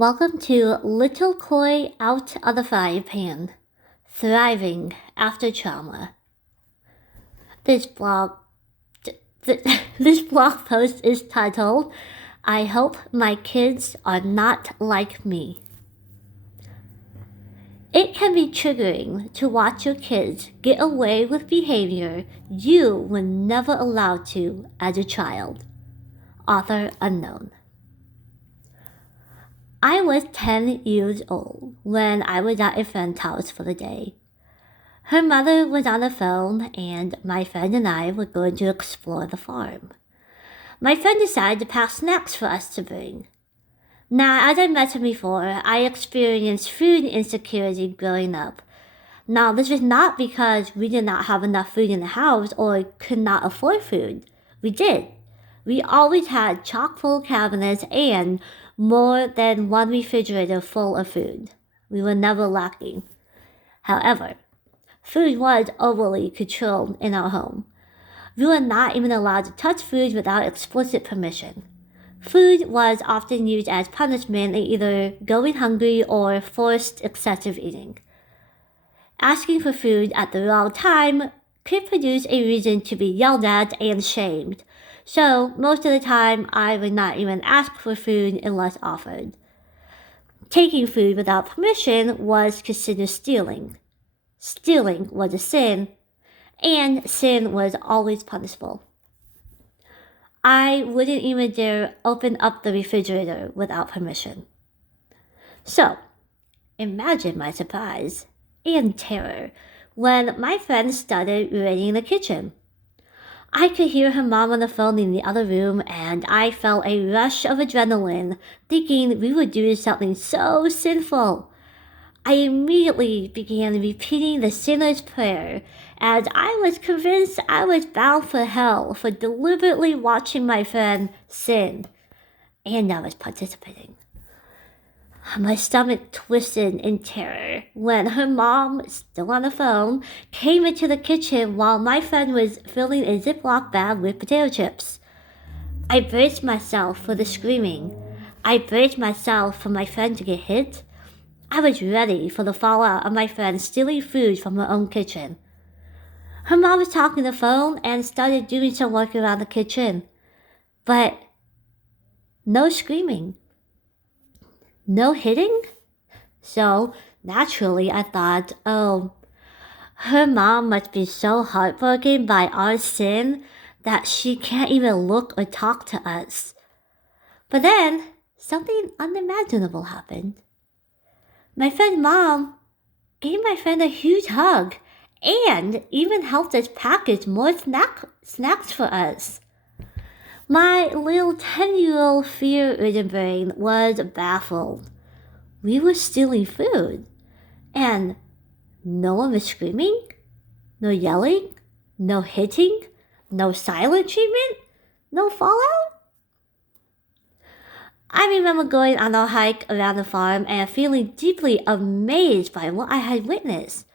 Welcome to Little Koi Out of the Frying Pan, Thriving After Trauma. This blog, this blog post is titled, I Hope My Kids Are Not Like Me. It can be triggering to watch your kids get away with behavior you were never allowed to as a child. Author unknown. I was 10 years old when I was at a friend's house for the day. Her mother was on the phone, and my friend and I were going to explore the farm. My friend decided to pack snacks for us to bring. Now, as I mentioned before, I experienced food insecurity growing up. Now, this was not because we did not have enough food in the house or could not afford food. We did. We always had chock-full cabinets and more than one refrigerator full of food. We were never lacking. However, food was overly controlled in our home. We were not even allowed to touch food without explicit permission. Food was often used as punishment in either going hungry or forced excessive eating. Asking for food at the wrong time could produce a reason to be yelled at and shamed. So, most of the time, I would not even ask for food unless offered. Taking food without permission was considered stealing. Stealing was a sin, and sin was always punishable. I wouldn't even dare open up the refrigerator without permission. So, imagine my surprise and terror when my friend started raiding the kitchen. I could hear her mom on the phone in the other room, and I felt a rush of adrenaline, thinking we were doing something so sinful. I immediately began repeating the sinner's prayer, as I was convinced I was bound for hell for deliberately watching my friend sin, and I was participating. My stomach twisted in terror when her mom, still on the phone, came into the kitchen while my friend was filling a Ziploc bag with potato chips. I braced myself for the screaming. I braced myself for my friend to get hit. I was ready for the fallout of my friend stealing food from her own kitchen. Her mom was talking on the phone and started doing some work around the kitchen. But no screaming. No hitting? So, naturally, I thought, oh, her mom must be so heartbroken by our sin that she can't even look or talk to us. But then, something unimaginable happened. My friend's mom gave my friend a huge hug and even helped us package more snacks for us. My little 10-year-old fear-ridden brain was baffled. We were stealing food, and no one was screaming, no yelling, no hitting, no silent treatment, no fallout. I remember going on a hike around the farm and feeling deeply amazed by what I had witnessed.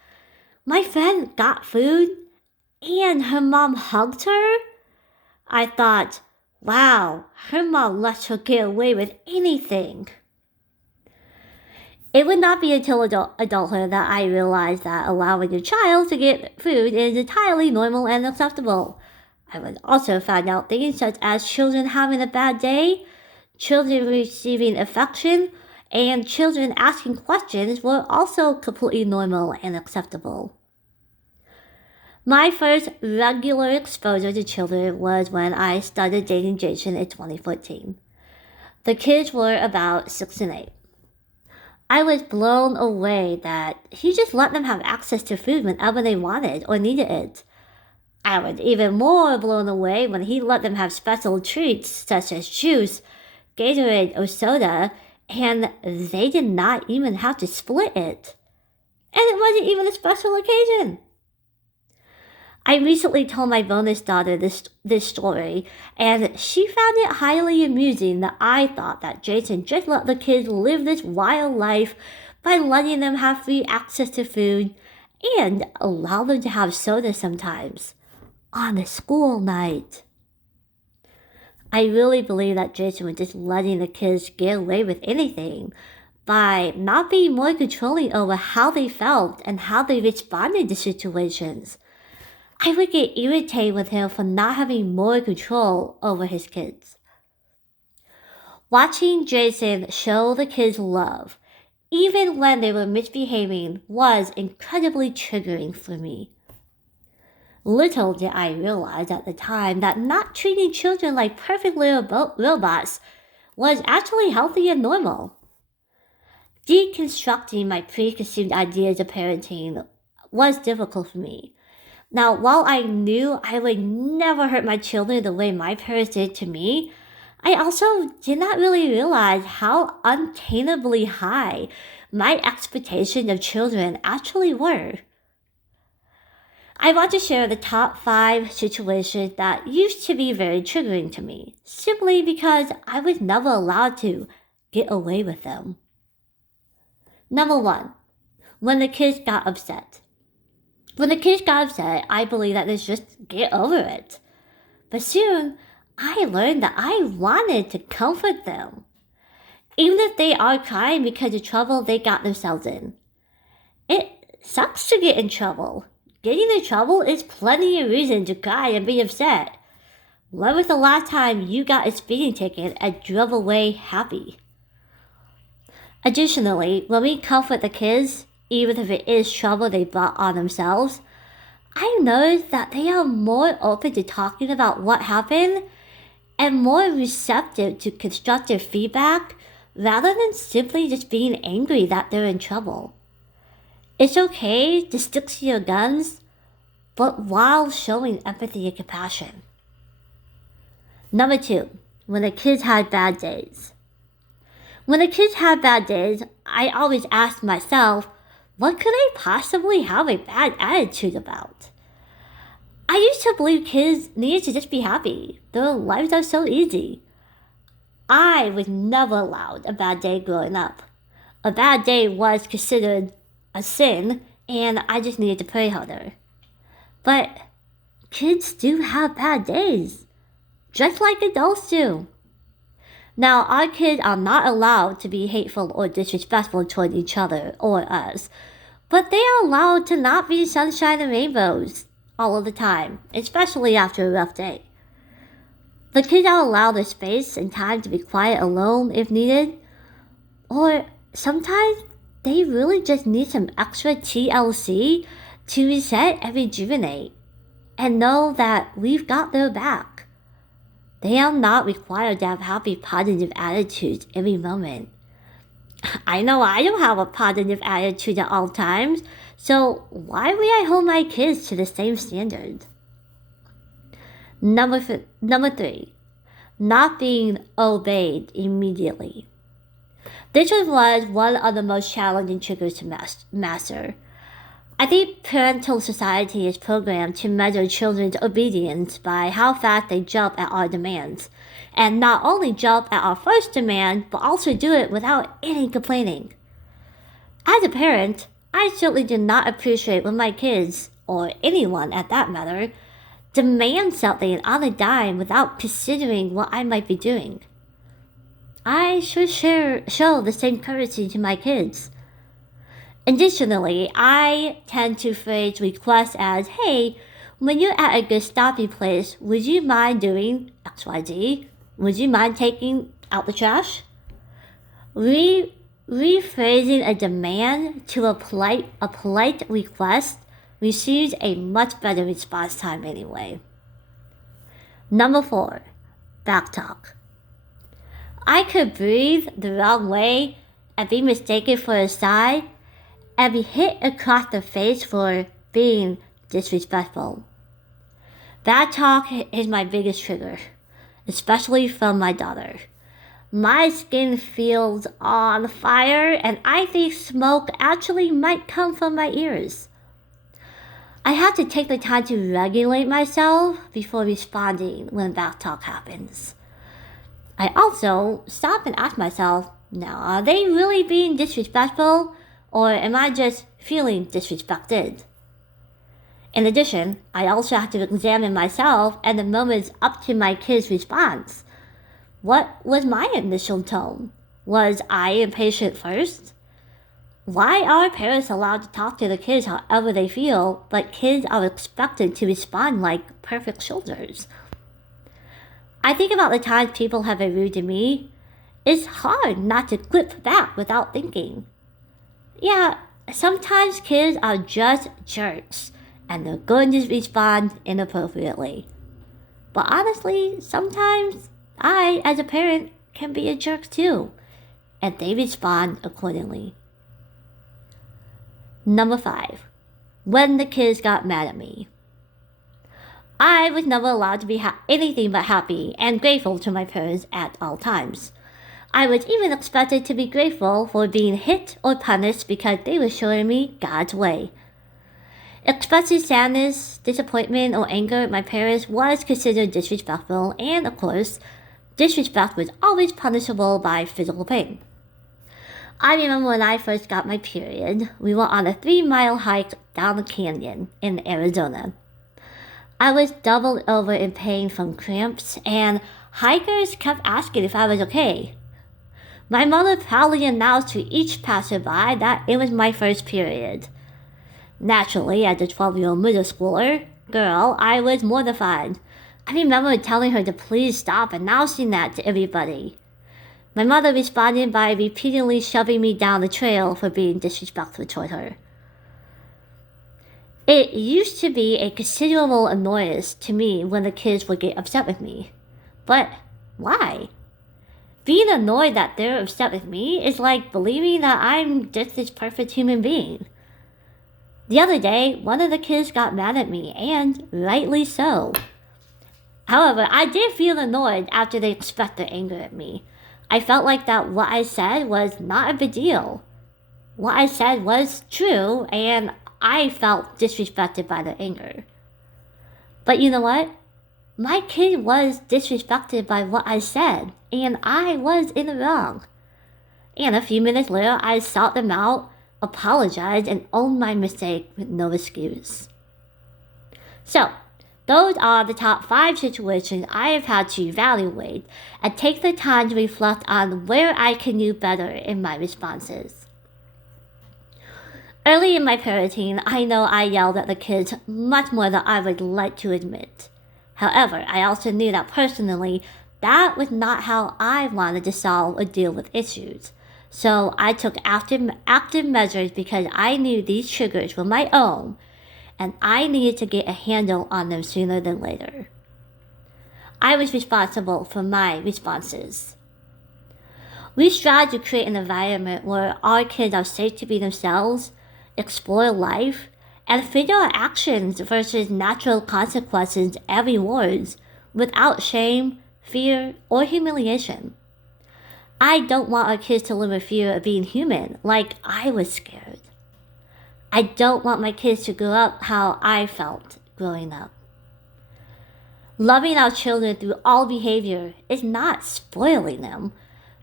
My friend got food, and her mom hugged her. I thought, wow, her mom lets her get away with anything. It would not be until adulthood that I realized that allowing a child to get food is entirely normal and acceptable. I would also find out things such as children having a bad day, children receiving affection, and children asking questions were also completely normal and acceptable. My first regular exposure to children was when I started dating Jason in 2014. The kids were about 6 and 8. I was blown away that he just let them have access to food whenever they wanted or needed it. I was even more blown away when he let them have special treats such as juice, Gatorade, or soda, and they did not even have to split it. And it wasn't even a special occasion. I recently told my bonus daughter this story, and she found it highly amusing that I thought that Jason just let the kids live this wild life by letting them have free access to food and allow them to have soda sometimes on a school night. I really believe that Jason was just letting the kids get away with anything by not being more controlling over how they felt and how they responded to situations. I would get irritated with him for not having more control over his kids. Watching Jason show the kids love, even when they were misbehaving, was incredibly triggering for me. Little did I realize at the time that not treating children like perfect little robots was actually healthy and normal. Deconstructing my preconceived ideas of parenting was difficult for me. Now, while I knew I would never hurt my children the way my parents did to me, I also did not really realize how unattainably high my expectations of children actually were. I want to share the top 5 situations that used to be very triggering to me, simply because I was never allowed to get away with them. Number 1, when the kids got upset. When the kids got upset, I believed that they should just get over it. But soon, I learned that I wanted to comfort them, even if they are crying because of trouble they got themselves in. It sucks to get in trouble. Getting in trouble is plenty of reason to cry and be upset. When was the last time you got a speeding ticket and drove away happy? Additionally, when we comfort the kids, even if it is trouble they brought on themselves, I noticed that they are more open to talking about what happened and more receptive to constructive feedback rather than simply just being angry that they're in trouble. It's okay to stick to your guns, but while showing empathy and compassion. Number 2, when the kids had bad days. When the kids had bad days, I always asked myself, what could they possibly have a bad attitude about? I used to believe kids needed to just be happy. Their lives are so easy. I was never allowed a bad day growing up. A bad day was considered a sin, and I just needed to pray harder. But kids do have bad days, just like adults do. Now, our kids are not allowed to be hateful or disrespectful toward each other or us, but they are allowed to not be sunshine and rainbows all of the time, especially after a rough day. The kids are allowed their space and time to be quiet alone if needed, or sometimes they really just need some extra TLC to reset and rejuvenate, and know that we've got their back. They are not required to have happy, positive attitudes every moment. I know I don't have a positive attitude at all times, so why would I hold my kids to the same standard? Number 3, not being obeyed immediately. This was one of the most challenging triggers to master. I think parental society is programmed to measure children's obedience by how fast they jump at our demands, and not only jump at our first demand, but also do it without any complaining. As a parent, I certainly do not appreciate when my kids, or anyone at that matter, demand something on a dime without considering what I might be doing. I should show the same courtesy to my kids. Additionally, I tend to phrase requests as, hey, when you're at a good stopping place, would you mind doing XYZ? Would you mind taking out the trash? Rephrasing a demand to a polite request receives a much better response time anyway. Number 4, backtalk. I could breathe the wrong way and be mistaken for a sigh and be hit across the face for being disrespectful. Bad talk is my biggest trigger, especially from my daughter. My skin feels on fire, and I think smoke actually might come from my ears. I have to take the time to regulate myself before responding when bad talk happens. I also stop and ask myself, now, are they really being disrespectful? Or am I just feeling disrespected? In addition, I also have to examine myself and the moments up to my kid's response. What was my initial tone? Was I impatient first? Why are parents allowed to talk to the kids however they feel, but kids are expected to respond like perfect soldiers? I think about the times people have been rude to me. It's hard not to clip back without thinking. Yeah, sometimes kids are just jerks, and they're going to respond inappropriately. But honestly, sometimes I, as a parent, can be a jerk too, and they respond accordingly. Number 5. When the kids got mad at me. I was never allowed to be anything but happy and grateful to my parents at all times. I was even expected to be grateful for being hit or punished because they were showing me God's way. Expressing sadness, disappointment, or anger at my parents was considered disrespectful, and of course, disrespect was always punishable by physical pain. I remember when I first got my period, we were on a 3-mile hike down the canyon in Arizona. I was doubled over in pain from cramps, and hikers kept asking if I was okay. My mother proudly announced to each passerby that it was my first period. Naturally, as a 12-year-old middle schooler girl, I was mortified. I remember telling her to please stop announcing that to everybody. My mother responded by repeatedly shoving me down the trail for being disrespectful toward her. It used to be a considerable annoyance to me when the kids would get upset with me. But why? Being annoyed that they're upset with me is like believing that I'm just this perfect human being. The other day, one of the kids got mad at me, and rightly so. However, I did feel annoyed after they expressed their anger at me. I felt like that what I said was not a big deal. What I said was true, and I felt disrespected by their anger. But you know what? My kid was disrespected by what I said, and I was in the wrong. And a few minutes later, I sought them out, apologized, and owned my mistake with no excuse. So, those are the top 5 situations I have had to evaluate and take the time to reflect on where I can do better in my responses. Early in my parenting, I know I yelled at the kids much more than I would like to admit. However, I also knew that personally, that was not how I wanted to solve or deal with issues. So I took active measures because I knew these triggers were my own, and I needed to get a handle on them sooner than later. I was responsible for my responses. We strive to create an environment where our kids are safe to be themselves, explore life, and figure out actions versus natural consequences and rewards without shame, fear, or humiliation. I don't want our kids to live in fear of being human like I was scared. I don't want my kids to grow up how I felt growing up. Loving our children through all behavior is not spoiling them,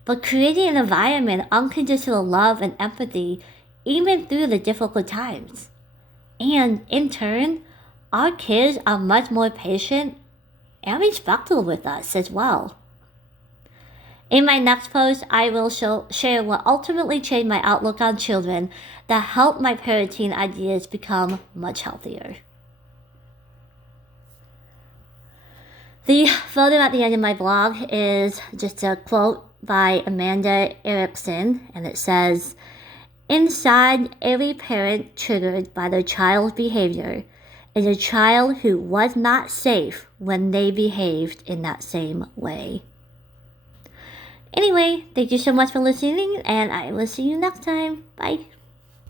but creating an environment of unconditional love and empathy even through the difficult times. And in turn, our kids are much more patient and respectful with us as well. In my next post, I will share what ultimately changed my outlook on children that helped my parenting ideas become much healthier. The photo at the end of my blog is just a quote by Amanda Erickson, and it says, "Inside every parent triggered by their child's behavior is a child who was not safe when they behaved in that same way." Anyway, thank you so much for listening, and I will see you next time. Bye.